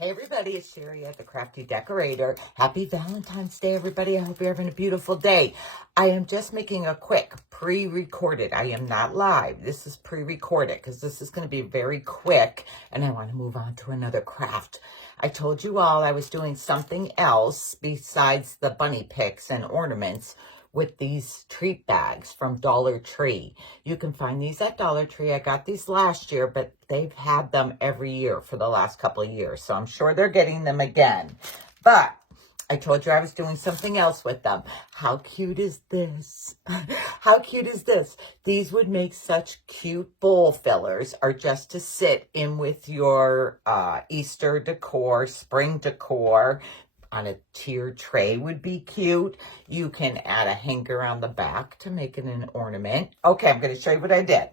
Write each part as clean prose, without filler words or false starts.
Hey everybody, it's Sherry at the Crafty Decorator. Happy Valentine's Day, everybody. I hope you're having a beautiful day. I am just making a quick pre-recorded. I am not live. This is pre-recorded because this is going to be very quick and I want to move on to another craft. I told you all I was doing something else besides the bunny picks and ornaments with these treat bags from Dollar Tree. You can find these at Dollar Tree. I got these last year, but they've had them every year for the last couple of years. So I'm sure they're getting them again. But I told you I was doing something else with them. How cute is this? How cute is this? These would make such cute bowl fillers, or just to sit in with your Easter decor, spring decor. On a tiered tray would be cute. You can add a hanger on the back to make it an ornament. Okay, I'm going to show you what I did.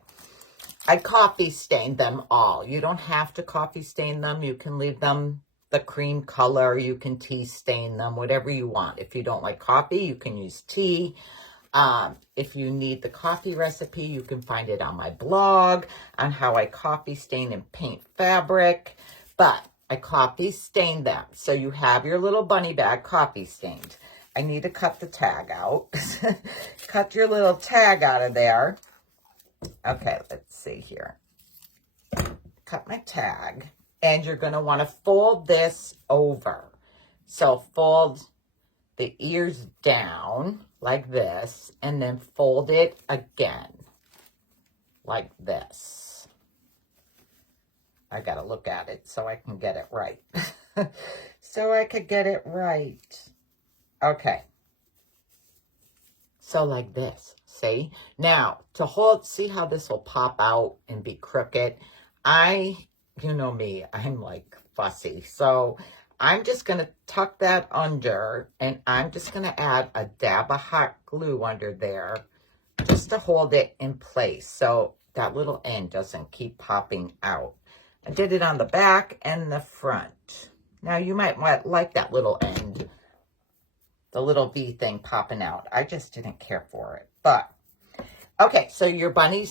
I coffee stained them all. You don't have to coffee stain them. You can leave them the cream color. You can tea stain them, whatever you want. If you don't like coffee, you can use tea. If you need the coffee recipe, you can find it on my blog on how I coffee stain and paint fabric. But I coffee stained them. So you have your little bunny bag coffee stained. I need to cut the tag out. Cut your little tag out of there. Okay, let's see here. Cut my tag. And you're going to want to fold this over. So fold the ears down like this. And then fold it again like this. I got to look at it so I can get it right. So I could get it right. Okay. So like this, see? Now, to hold, see how this will pop out and be crooked? You know me, I'm like fussy. So I'm just going to tuck that under, and I'm just going to add a dab of hot glue under there just to hold it in place so that little end doesn't keep popping out. I did it on the back and the front. Now, you might like that little end, the little V thing popping out. I just didn't care for it. But, okay, so your bunny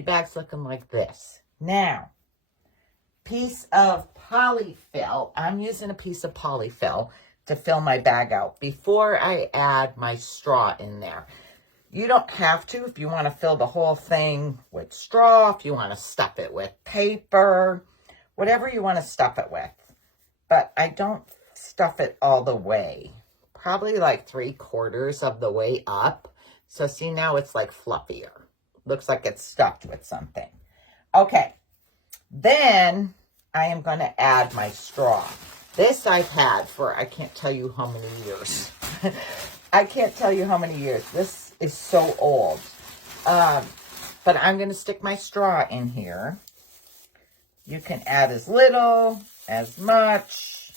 bag's looking like this. Now, piece of polyfill. I'm using a piece of polyfill to fill my bag out before I add my straw in there. You don't have to if you want to fill the whole thing with straw, if you want to stuff it with paper, whatever you want to stuff it with. But I don't stuff it all the way. Probably like 3/4 of the way up. So see, now it's like fluffier. Looks like it's stuffed with something. Okay. Then I am going to add my straw. This I've had for I can't tell you how many years. I can't tell you how many years. This is so old. But I'm going to stick my straw in here. You can add as little, as much,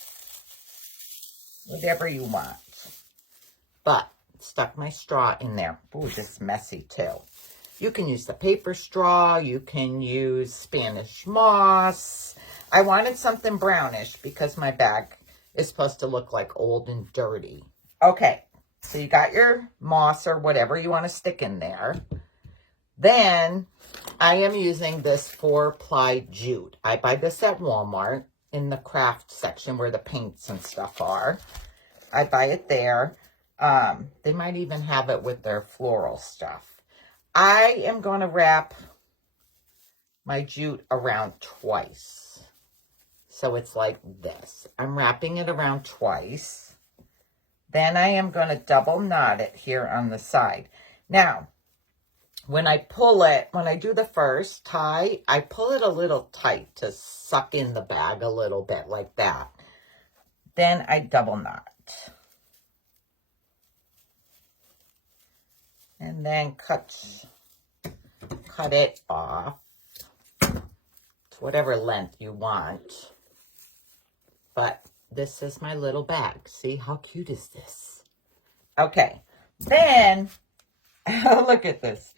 whatever you want. But stuck my straw in there. Ooh, this is messy too. You can use the paper straw. You can use Spanish moss. I wanted something brownish because my bag is supposed to look like old and dirty. Okay. So you got your moss or whatever you want to stick in there. Then I am using this 4-ply jute. I buy this at Walmart in the craft section where the paints and stuff are. I buy it there. They might even have it with their floral stuff. I am going to wrap my jute around twice. So it's like this. I'm wrapping it around twice. Then I am going to double knot it here on the side. Now, when I pull it, when I do the first tie, I pull it a little tight to suck in the bag a little bit like that. Then I double knot. And then cut it off to whatever length you want. But this is my little bag. See, how cute is this? Okay. Then, look at this.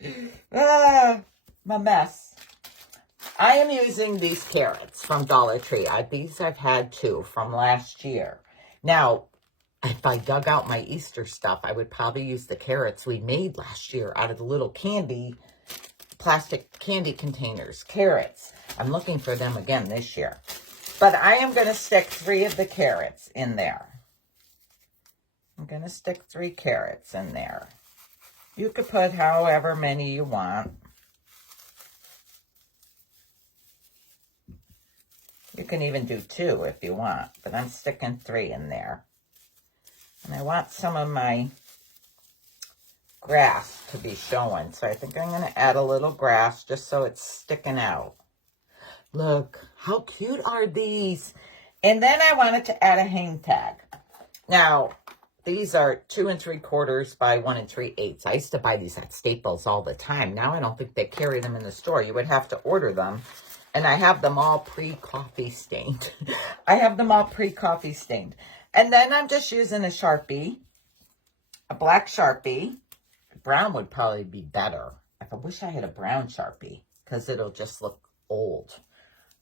My mess. I am using these carrots from Dollar Tree. These I've had too from last year. Now, if I dug out my Easter stuff, I would probably use the carrots we made last year out of the little plastic candy containers. Carrots. I'm looking for them again this year. But I am going to stick 3 of the carrots in there. I'm going to stick 3 carrots in there. You could put however many you want. You can even do 2 if you want, but I'm sticking 3 in there. And I want some of my grass to be showing, so I think I'm going to add a little grass just so it's sticking out. Look, how cute are these? And then I wanted to add a hang tag. Now, these are 2 3/4 by 1 3/8. I used to buy these at Staples all the time. Now I don't think they carry them in the store. You would have to order them. And I have them all pre-coffee stained. I have them all pre-coffee stained. And then I'm just using a Sharpie, a black Sharpie. Brown would probably be better. I wish I had a brown Sharpie because it'll just look old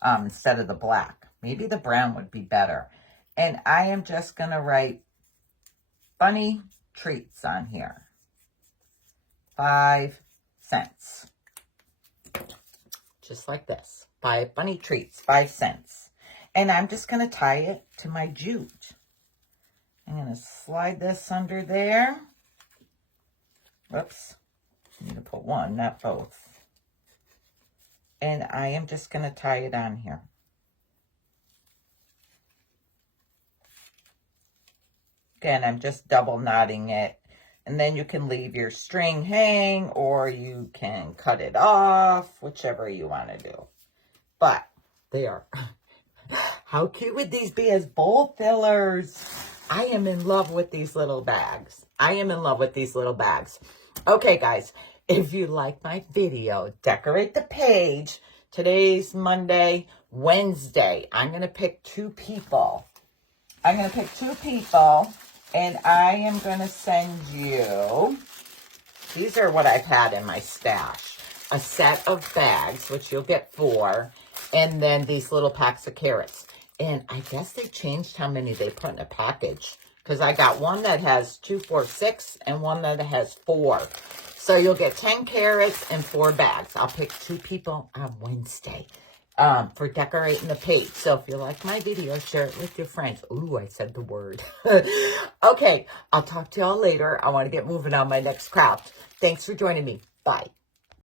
instead of the black. Maybe the brown would be better. And I am just going to write funny treats on here. 5 cents. Just like this. 5 funny treats, 5 cents. And I'm just going to tie it to my jute. I'm going to slide this under there. Whoops. I need to put 1, not both. And I am just going to tie it on here. Again, I'm just double knotting it. And then you can leave your string hang or you can cut it off, whichever you want to do. But they are, how cute would these be as bowl fillers? I am in love with these little bags. I am in love with these little bags. Okay, guys, if you like my video, decorate the page. Today's Monday, Wednesday. I'm going to pick 2 people. I'm going to pick 2 people, and I am going to send you, these are what I've had in my stash. A set of bags, which you'll get 4, and then these little packs of carrots. And I guess they changed how many they put in a package. Because I got one that has 2, 4, 6, and one that has 4. So you'll get 10 carrots and 4 bags. I'll pick 2 people on Wednesday for decorating the page. So if you like my video, share it with your friends. Ooh, I said the word. Okay, I'll talk to y'all later. I want to get moving on my next craft. Thanks for joining me. Bye.